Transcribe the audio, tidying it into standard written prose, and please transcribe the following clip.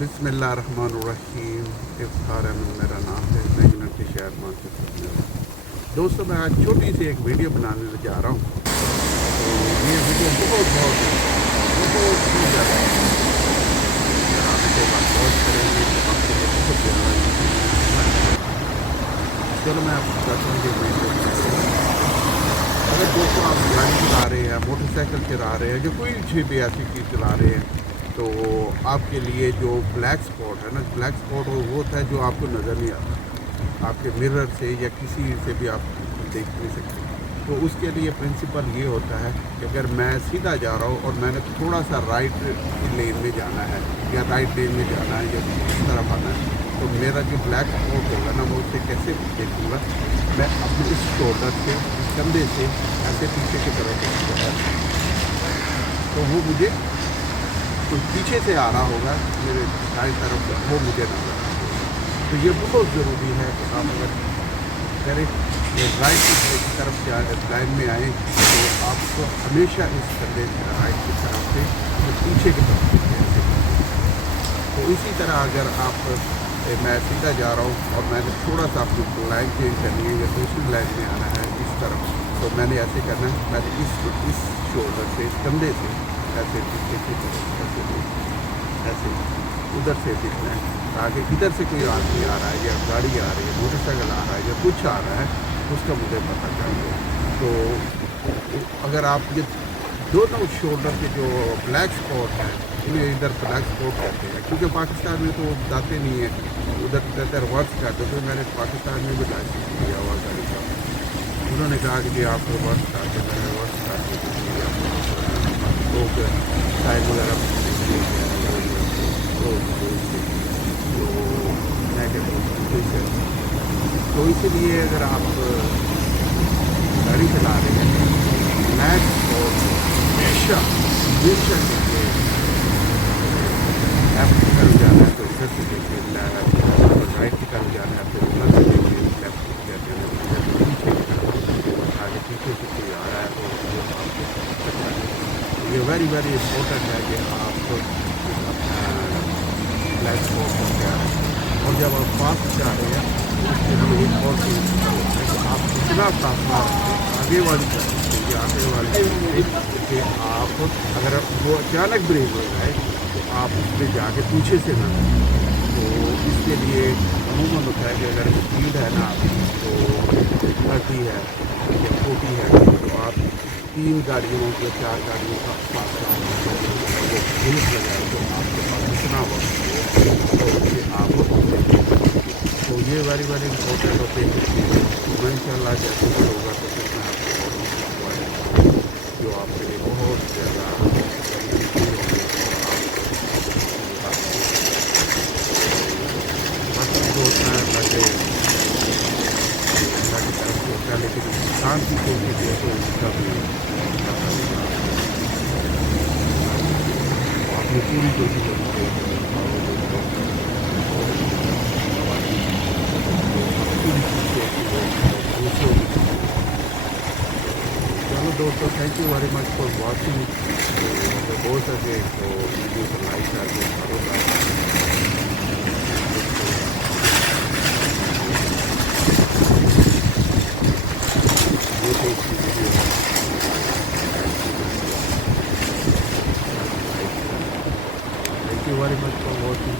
बिस्मिल्लाहिर्रहमानिर्रहीम। इफ्तार अहमद मेरा नाम है, मैं यूनाइटेड के शहर मानचेस्टर में हूँ। दोस्तों, मैं आज छोटी सी एक वीडियो बनाने जा रहा हूँ। तो ये वीडियो बहुत ही ज़्यादा आपके पास वॉच करेंगे तो आपके लिए बहुत ज़्यादा। चलो मैं आपको बताता हूँ कि वीडियो अगर दोस्तों आप गाड़ी चला रहे हैं, मोटरसाइकिल चला रहे हैं, जो कोई भी ऐसी चीज़ चला रहे हैं, तो आपके लिए जो ब्लैक स्पॉट है ना, ब्लैक स्पॉट वो होता है जो आपको नज़र नहीं आता आपके मिरर से या किसी से भी आप देख नहीं सकते। तो उसके लिए प्रिंसिपल ये होता है कि अगर मैं सीधा जा रहा हूँ और मैंने थोड़ा सा राइट लेन में जाना है या राइट लेन में जाना है या इस तरफ आना है, तो मेरा जो ब्लैक स्पॉट होगा ना, मैं उससे कैसे देखूँगा? मैं अपने इस शोल्डर से, इस कंधे से ऐसे पीछे की तरफ देखूँगा, तो वो मुझे तो पीछे से आ रहा होगा मेरे दाएं तरफ, वो मुझे नजर आ रहा होगा। तो ये बहुत ज़रूरी है कि आप अगर करें राइट की तरफ से लाइन में आए तो आपको हमेशा इस कंधे राइट की तरफ से पीछे की तरफ से। तो इसी तरह अगर आप मैं सीधा जा रहा हूँ और मैंने थोड़ा सा अपनी लाइन चेंज करनी है या दूसरी लाइन में आना है इस तरफ, तो मैंने ऐसे करना है, मैंने इस शोल्डर से, इस कंधे से ऐसे पीछे की तरफ ऐसे उधर से दिखना है, ताकि इधर से कोई आदमी आ रहा है या गाड़ी आ रही है, मोटरसाइकिल आ रहा है या कुछ आ रहा है, उसका मुझे पता चल जाए। तो अगर आप ये दोनों शोल्डर के जो ब्लैक स्पॉट है, इन्हें इधर ब्लैक स्पॉट कहते हैं, क्योंकि पाकिस्तान में तो जाते नहीं है, उधर रिवर्स कर देते। मैंने पाकिस्तान में भी लाइसेंस दिया हुआ गाड़ी का, उन्होंने कहा कि आप रिवर्स कर दे, मैंने रिवर्स कर तो साइड वगैरह तो मैं कहता हूँ। तो इसलिए अगर आप गाड़ी चला रहे हैं, ब्लैक स्पॉट हमेशा देखिए, लेफ्ट की तरफ जाना है तो इधर से देखिए, राइट की तरफ जाना है तो उधर से देखिए, लेफ्ट की तरफ जाना है पीछे की तरफ, आगे पीछे से कोई आ रहा है तो ये वेरी इम्पोर्टेंट है कि आप ब्लैक स्पॉट पर जा रहे हैं। और जब आप फास्ट जा रहे हैं तो उसके लिए एक और चीज़ है कि आप इतना फासला आगे वाली तरफ से या आगे वाली कि आप अगर वो अचानक ब्रेक हो जाए तो आप उसमें जाके पीछे से ना, तो इसके लिए अमूमन होता है कि अगर स्पीड है ना तो 30 है या 40 है, तो आप 3 गाड़ियों या 4 गाड़ियों का फासला वो पुलिस लगाए तो आपके पास इतना वक्त तो उससे आप तो ये वेरी इम्पोर्टेंट होते हैं। मैं इंशाल्लाह जैसे भी होगा तो फिर मैं आपको जो आपके लिए बहुत ज़्यादा होता है ताकि अल्लाह की तरफ से होता है, लेकिन इंसान की कोशिश है तो उसका भी आपने पूरी कोशिश करनी चलो दोस्तों, thank you very much for watching. अगर हो सके तो वीडियो को लाइक कर दो, Thank you very much for watching.